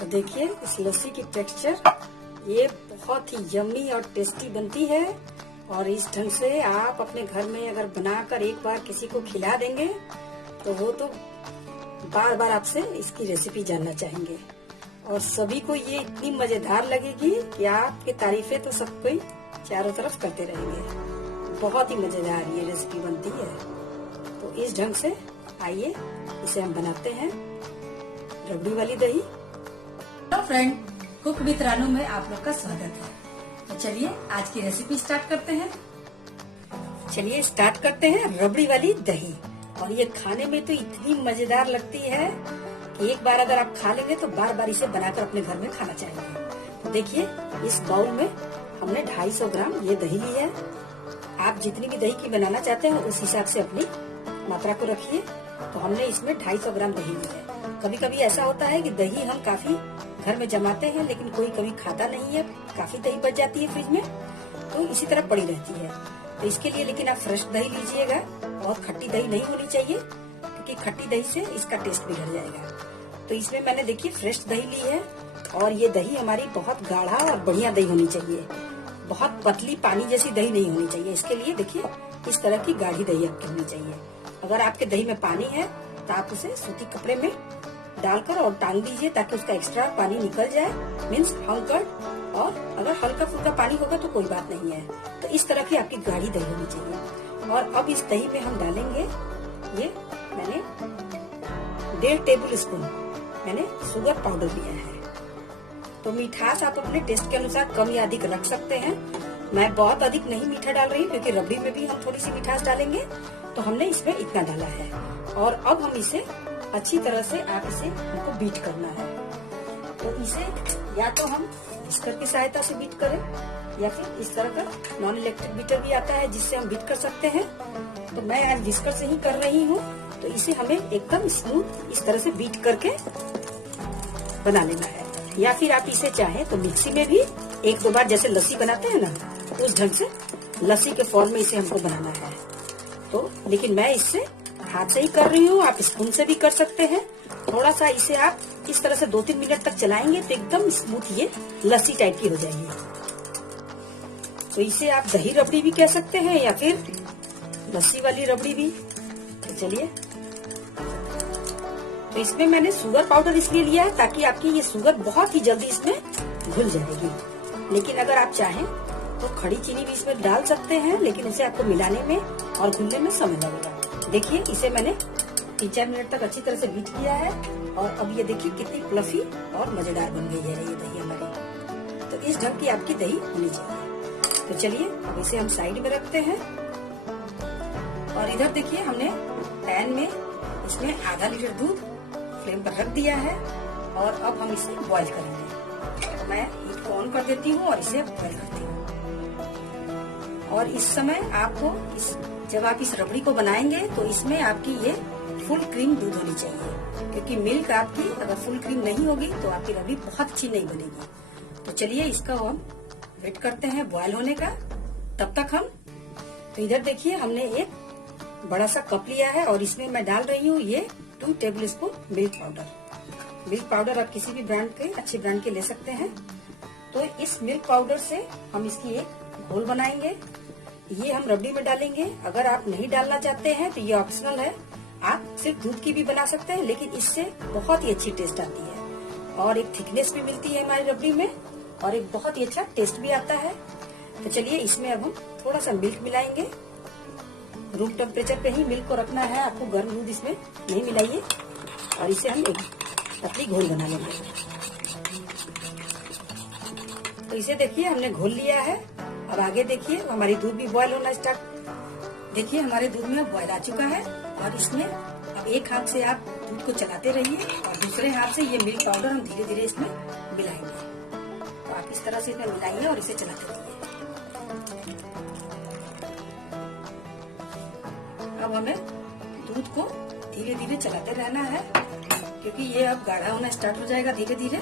तो देखिए इस लस्सी की टेक्सचर ये बहुत ही यम्मी और टेस्टी बनती है। और इस ढंग से आप अपने घर में अगर बनाकर एक बार किसी को खिला देंगे तो वो तो बार बार आपसे इसकी रेसिपी जानना चाहेंगे। और सभी को ये इतनी मजेदार लगेगी कि आपकी तारीफें तो सब कोई चारों तरफ करते रहेंगे। बहुत ही मजेदार ये रेसिपी बनती है। तो इस ढंग से आइए इसे हम बनाते हैं, रबड़ी वाली दही। Hello friend, cook with Ranu में आप लोग का स्वागत है। तो चलिए आज की रेसिपी स्टार्ट करते हैं। चलिए स्टार्ट करते हैं रबड़ी वाली दही। और ये खाने में तो इतनी मजेदार लगती है कि एक बार अगर आप खा लेंगे तो बार बार इसे बनाकर अपने घर में खाना चाहेंगे। तो देखिए इस बाउल में हमने 250 ग्राम ये दही ली है। आप जितनी भी दही की बनाना चाहते हैं उस हिसाब से अपनी मात्रा को रखिए। तो हमने इसमें 250 ग्राम दही ली है। कभी कभी ऐसा होता है कि दही हम काफी घर में जमाते हैं लेकिन कोई कभी खाता नहीं है, काफी दही बच जाती है फ्रिज में, तो इसी तरह पड़ी रहती है। तो इसके लिए लेकिन आप फ्रेश दही लीजिएगा, बहुत खट्टी दही नहीं होनी चाहिए क्योंकि खट्टी दही से इसका टेस्ट बिगड़ जाएगा। तो इसमें मैंने देखिए फ्रेश दही ली है। और ये दही हमारी बहुत गाढ़ा और बढ़िया दही होनी चाहिए, बहुत पतली पानी जैसी दही नहीं होनी चाहिए। इसके लिए देखिए इस तरह की गाढ़ी दही आपकी होनी चाहिए। अगर आपके दही में पानी है तो आप उसे सूती कपड़े में डालकर और टांग दीजिए ताकि उसका एक्स्ट्रा पानी निकल जाए, मीन्स हंकड़। और अगर हल्का फुल्का पानी होगा तो कोई बात नहीं है। तो इस तरह की आपकी गाढ़ी दही होनी चाहिए। और अब इस दही में हम डालेंगे, ये मैंने 1.5 टेबल स्पून मैंने शुगर पाउडर लिया है। तो मिठास आप अपने टेस्ट के अनुसार कम या अधिक रख सकते हैं। मैं बहुत अधिक नहीं मीठा डाल रही क्योंकि रबड़ी में भी हम थोड़ी सी मिठास डालेंगे, तो हमने इसमें इतना डाला है। और अब हम इसे अच्छी तरह से हमको बीट करना है। तो इसे या तो हम विस्कर की सहायता से बीट करें या फिर इस तरह का नॉन इलेक्ट्रिक बीटर भी आता है जिससे हम बीट कर सकते हैं। तो मैं आज विस्कर से ही कर रही हूँ। तो इसे हमें एकदम स्मूथ इस तरह से बीट करके बना लेना है। या फिर आप इसे चाहें तो मिक्सी में भी 1-2 बार जैसे लस्सी बनाते हैं ना, उस ढंग से लस्सी के फॉर्म में इसे हमको बनाना है। तो लेकिन मैं इससे हाथ से ही कर रही हूँ, आप स्पून से भी कर सकते हैं। थोड़ा सा इसे आप इस तरह से 2-3 मिनट तक चलाएंगे तो एकदम स्मूथ ये लस्सी टाइप की हो जाएगी। तो इसे आप दही रबड़ी भी कह सकते हैं या फिर लस्सी वाली रबड़ी भी। तो चलिए, तो इसमें मैंने शुगर पाउडर इसलिए लिया है ताकि आपकी ये शुगर बहुत ही जल्दी इसमें घुल जाएगी। लेकिन अगर आप चाहें तो खड़ी चीनी भी इसमें डाल सकते हैं, लेकिन उसे आपको मिलाने में और घुलने में समय लगेगा। देखिए इसे मैंने 3-4 मिनट तक अच्छी तरह से बीट किया है। और अब ये देखिए कितनी फ्लफी और मजेदार बन गई है ये दही हमारी। तो इस ढंग की आपकी दही होनी चाहिए। तो चलिए अब इसे हम साइड में रखते हैं। और इधर देखिए हमने पैन में इसमें आधा लीटर दूध फ्लेम पर रख दिया है। और अब हम इसे बॉईल करेंगे। तो मैं हीट को ऑन कर देती हूँ और इसे बॉईल करती हूँ। और इस समय आपको जब आप इस रबड़ी को बनाएंगे तो इसमें आपकी ये फुल क्रीम दूध होनी चाहिए, क्योंकि मिल्क आपकी अगर फुल क्रीम नहीं होगी तो आपकी रबड़ी बहुत अच्छी नहीं बनेगी। तो चलिए इसका हम वेट करते हैं बॉयल होने का। तब तक हम, तो इधर देखिए हमने एक बड़ा सा कप लिया है और इसमें मैं डाल रही हूँ ये 2 table spoon milk powder. Milk powder आप किसी भी ब्रांड के, अच्छे ब्रांड के ले सकते हैं। तो इस मिल्क पाउडर से हम इसकी एक घोल बनाएंगे। ये हम रबड़ी में डालेंगे। अगर आप नहीं डालना चाहते हैं तो ये ऑप्शनल है, आप सिर्फ दूध की भी बना सकते हैं, लेकिन इससे बहुत ही अच्छी टेस्ट आती है और एक थिकनेस भी मिलती है हमारी रबड़ी में और एक बहुत ही अच्छा टेस्ट भी आता है। तो चलिए इसमें अब हम थोड़ा सा मिल्क मिलाएंगे। रूम टेम्परेचर पे ही मिल्क को रखना है, आपको गर्म दूध इसमें नहीं मिलाइए। और इसे हम एक पतली घोल बना लेंगे। तो इसे देखिए हमने घोल लिया है। अब आगे देखिए हमारी दूध भी बॉयल होना स्टार्ट। देखिए हमारे दूध में बॉयल आ चुका है। और इसमें अब एक हाथ से आप दूध को चलाते रहिए और दूसरे हाथ से ये मिल्क पाउडर हम धीरे धीरे इसमें मिलाएंगे। तो आप इस तरह से इसमें मिलाइए और इसे चलाते रहिए। अब हमें दूध को धीरे धीरे चलाते रहना है क्योंकि ये अब गाढ़ा होना स्टार्ट हो जाएगा धीरे धीरे।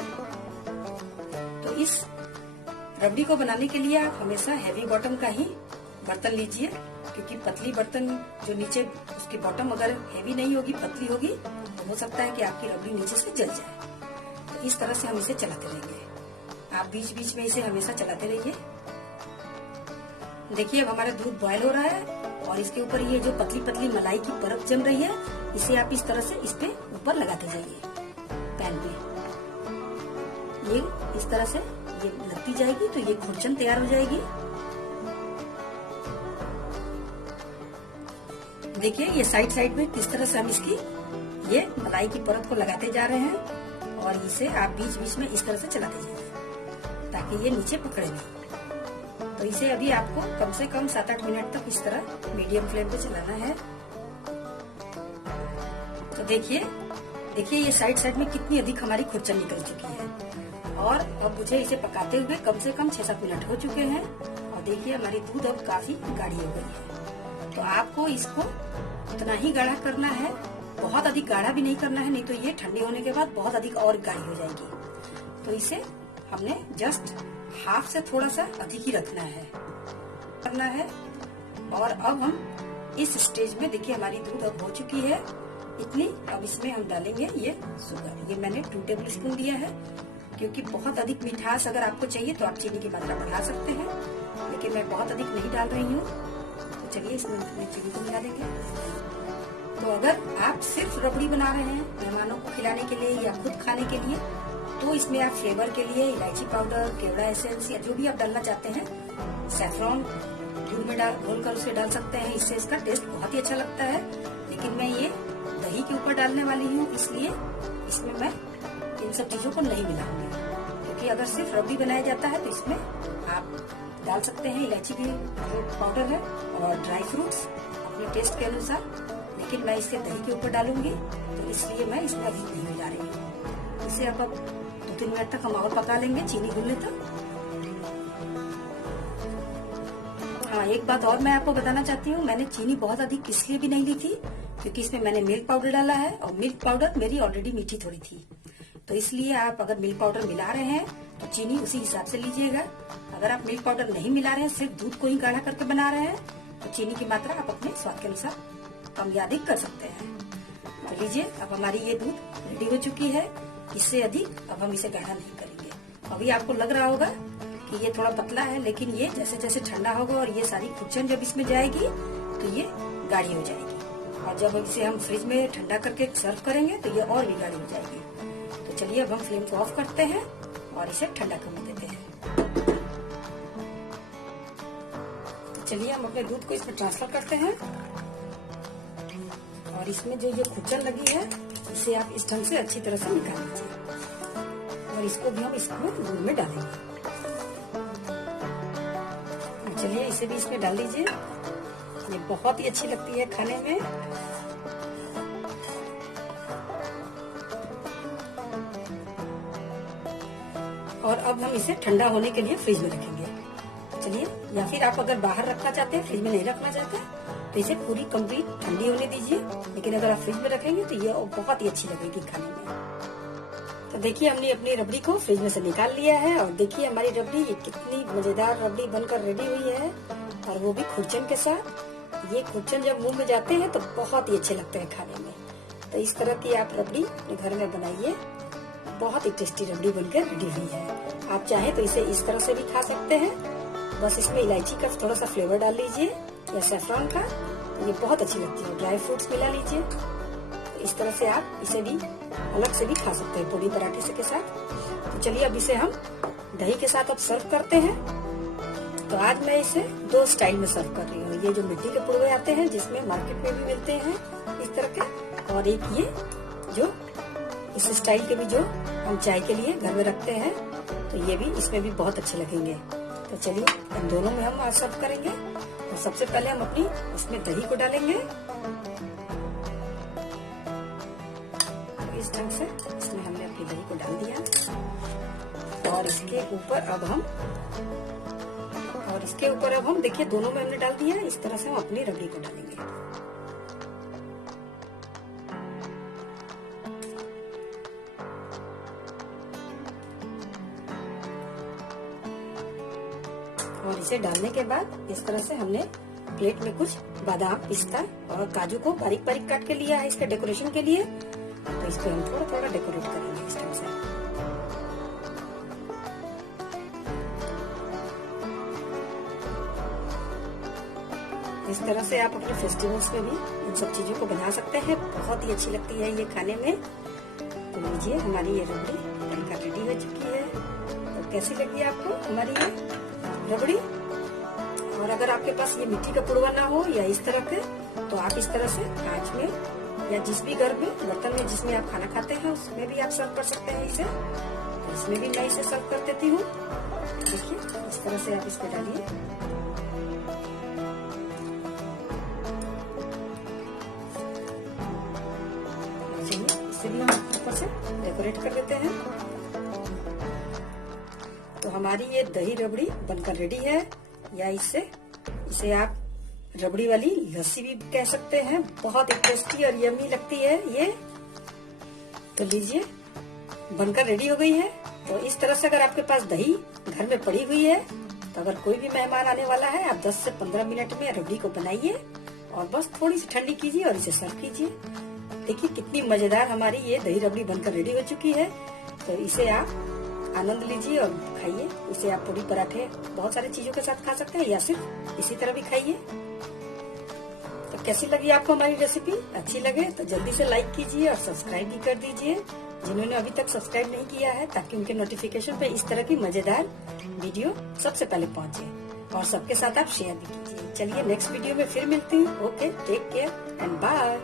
तो इस रबड़ी को बनाने के लिए आप हमेशा हैवी बॉटम का ही बर्तन लीजिए, क्योंकि पतली बर्तन जो नीचे उसकी बॉटम अगर हैवी नहीं होगी, पतली होगी, तो हो सकता है कि आपकी रबड़ी नीचे से जल जाए। तो इस तरह से हम इसे चलाते रहेंगे। आप बीच बीच में इसे हमेशा चलाते रहिए। देखिए अब हमारा दूध बॉयल हो रहा है और इसके ऊपर ये जो पतली पतली मलाई की परत जम रही है, इसे आप इस तरह से इस पे ऊपर लगाते जाइए पैन पे। ये इस तरह से ये लगती जाएगी तो ये खुरचन तैयार हो जाएगी। देखिए ये साइड साइड में किस तरह से हम इसकी ये मलाई की परत को लगाते जा रहे हैं और इसे आप बीच बीच में इस तरह से चलाते जाइए ताकि ये नीचे पकड़े नहीं। तो इसे अभी आपको कम से कम 7-8 मिनट तक इस तरह मीडियम फ्लेम पे चलाना है। तो देखिए ये साइड साइड में कितनी अधिक हमारी खुरचन निकल चुकी है और अब मुझे इसे पकाते हुए कम से कम 6-7 मिनट हो चुके हैं और देखिए हमारी दूध अब काफी गाढ़ी हो गई है। तो आपको इसको उतना ही गाढ़ा करना है, बहुत अधिक गाढ़ा भी नहीं करना है, नहीं तो ये ठंडे होने के बाद बहुत अधिक और गाढ़ी हो जाएगी। तो इसे हमने जस्ट हाफ से थोड़ा सा अधिक ही रखना है। और अब हम इस स्टेज में देखिए हमारी दूध अब हो चुकी है इतनी। अब इसमें हम डालेंगे ये शुगर। ये मैंने 2 टेबल स्पून दिया है क्योंकि बहुत अधिक मिठास अगर आपको चाहिए तो आप चीनी की मात्रा बढ़ा सकते हैं, लेकिन मैं बहुत अधिक नहीं डाल रही हूँ। तो चलिए इसमें चीनी को मिला देंगे। तो अगर आप सिर्फ रबड़ी बना रहे हैं मेहमानों को खिलाने के लिए या खुद खाने के लिए, तो इसमें आप फ्लेवर के लिए इलायची पाउडर, केवड़ा एसेंस या जो भी आप डालना चाहते हैं, सैफरॉन दूध में घोलकर उसे डाल सकते हैं। इससे इसका टेस्ट बहुत ही अच्छा लगता है। लेकिन मैं ये दही के ऊपर डालने वाली हूँ, इसलिए इसमें मैं इन सब चीजों को नहीं मिलाऊंगी। क्योंकि अगर सिर्फ रबड़ी बनाया जाता है तो इसमें आप डाल सकते हैं इलायची की जो पाउडर है और ड्राई फ्रूट्स अपने टेस्ट के अनुसार, लेकिन मैं इसे दही के ऊपर डालूंगी तो इसलिए मैं इसमें अभी नहीं मिला रही हूँ। इसे अब 2-3 मिनट तक हम और पका लेंगे चीनी घुलने तक। हाँ, एक बात और मैं आपको बताना चाहती हूँ, मैंने चीनी बहुत अधिक इसलिए भी नहीं ली थी क्योंकि इसमें मैंने मिल्क पाउडर डाला है और मिल्क पाउडर मेरी ऑलरेडी मीठी थोड़ी थी। तो इसलिए आप अगर मिल्क पाउडर मिला रहे हैं तो चीनी उसी हिसाब से लीजिएगा। अगर आप मिल्क पाउडर नहीं मिला रहे हैं, सिर्फ दूध को ही गाढ़ा करके बना रहे हैं, तो चीनी की मात्रा आप अपने स्वाद के अनुसार कम या अधिक कर सकते हैं। तो लीजिए अब हमारी ये दूध रेडी हो चुकी है। इससे अधिक अब हम इसे गाढ़ा नहीं करेंगे। अभी आपको लग रहा होगा कि ये थोड़ा पतला है, लेकिन ये जैसे जैसे ठंडा होगा और ये सारी खुरचन जब इसमें जाएगी तो ये गाढ़ी हो जाएगी। और जब इसे हम फ्रिज में ठंडा करके सर्व करेंगे तो ये और भी गाढ़ी हो जाएगी। तो चलिए अब हम फ्लेम को ऑफ करते हैं और इसे ठंडा करने देते हैं। तो चलिए हम अपने दूध को इसमें ट्रांसफर करते हैं और इसमें जो खुरचन लगी है इसे आप इस ढंग से अच्छी तरह से निकाल लीजिए और इसको भी हम इसमें दूध में डालेंगे। चलिए इसे भी इसमें डाल लीजिए। ये बहुत ही अच्छी लगती है खाने में। और अब हम इसे ठंडा होने के लिए फ्रिज में रखेंगे। चलिए, या फिर आप अगर बाहर रखना चाहते हैं, फ्रिज में नहीं रखना चाहते तो इसे पूरी कंप्लीट ठंडी होने दीजिए। लेकिन अगर आप फ्रिज में रखेंगे तो ये बहुत ही अच्छी लगेगी खाने में। तो देखिए हमने अपनी रबड़ी को फ्रिज में से निकाल लिया है और देखिए हमारी रबड़ी ये कितनी मजेदार रबड़ी बनकर रेडी हुई है, और वो भी खुरचन के साथ। ये खुरचन जब मुंह में जाते हैं तो बहुत ही अच्छे लगते हैं खाने में। तो इस तरह की आप रबड़ी अपने घर में बनाइए। बहुत ही टेस्टी रबड़ी बनकर रेडी हुई है। आप चाहें तो इसे इस तरह से भी खा सकते हैं, बस इसमें इलायची का थोड़ा सा फ्लेवर डाल लीजिए या सैफरॉन का, तो ये बहुत अच्छी लगती है। ड्राई फ्रूट्स मिला लीजिए। तो इस तरह से आप इसे भी अलग से भी खा सकते हैं पूरी पराठे से के साथ। तो चलिए अब इसे हम दही के साथ अब सर्व करते हैं। तो आज मैं इसे 2 स्टाइल में सर्व कर रही हूँ। ये जो मिट्टी के पुड़वे आते हैं जिसमें मार्केट में भी मिलते हैं इस तरह के, और एक ये जो इस स्टाइल के भी जो हम चाय के लिए घर में रखते हैं, तो ये भी इसमें भी बहुत अच्छे लगेंगे। तो चलिए इन दोनों में हम आज सर्व करेंगे। तो सबसे पहले हम अपनी इसमें दही को डालेंगे। तो इस ढंग से इसमें हमने अपनी दही को डाल दिया और इसके ऊपर अब हम देखिए दोनों में हमने डाल दिया। इस तरह से हम अपनी रबड़ी को डालेंगे। और इसे डालने के बाद इस तरह से हमने प्लेट में कुछ बादाम, पिस्ता और काजू को बारीक बारीक काट के लिया है इसके डेकोरेशन के लिए। तो इसको हम थोड़ा थोड़ा डेकोरेट करेंगे इस तरह से। इस तरह से आप अपने फेस्टिवल्स में भी इन सब चीजों को बना सकते हैं। बहुत ही अच्छी लगती है ये खाने में। तो लीजिए, हमारी ये रबड़ी बनकर रेडी हो चुकी है। तो कैसी लगी आपको हमारी ये रबड़ी? और अगर आपके पास ये मिट्टी का पुड़वा ना हो या इस तरह के, तो आप इस तरह से कांच में या जिस भी घर में बर्तन में जिसमें आप खाना खाते हैं उसमें भी आप सर्व कर सकते हैं इसे। तो इसमें भी मैं इसे सर्व कर देती हूँ। देखिए, इस तरह से आप इसको डालिए। इसे भी हम ऊपर से डेकोरेट कर देते हैं। तो हमारी ये दही रबड़ी बनकर रेडी है, या इसे आप रबड़ी वाली लस्सी भी कह सकते हैं। बहुत ही टेस्टी और यम्मी लगती है ये। तो लीजिए, बनकर रेडी हो गई है। तो इस तरह से अगर आपके पास दही घर में पड़ी हुई है, तो अगर कोई भी मेहमान आने वाला है, आप 10 से 15 मिनट में रबड़ी को बनाइए और बस थोड़ी सी ठंडी कीजिए और इसे सर्व कीजिए। देखिए कितनी मजेदार हमारी ये दही रबड़ी बनकर रेडी हो चुकी है। तो इसे आप आनंद लीजिए और खाइए। इसे आप पूरी पराठे बहुत सारी चीजों के साथ खा सकते हैं, या सिर्फ इसी तरह भी खाइए। तो कैसी लगी आपको हमारी रेसिपी? अच्छी लगे तो जल्दी से लाइक कीजिए और सब्सक्राइब भी कर दीजिए जिन्होंने अभी तक सब्सक्राइब नहीं किया है, ताकि उनके नोटिफिकेशन पे इस तरह की मजेदार वीडियो सबसे पहले पहुंचे। और सबके साथ आप शेयर भी कीजिए। चलिए, नेक्स्ट वीडियो में फिर मिलती हूँ। Okay, take care and bye.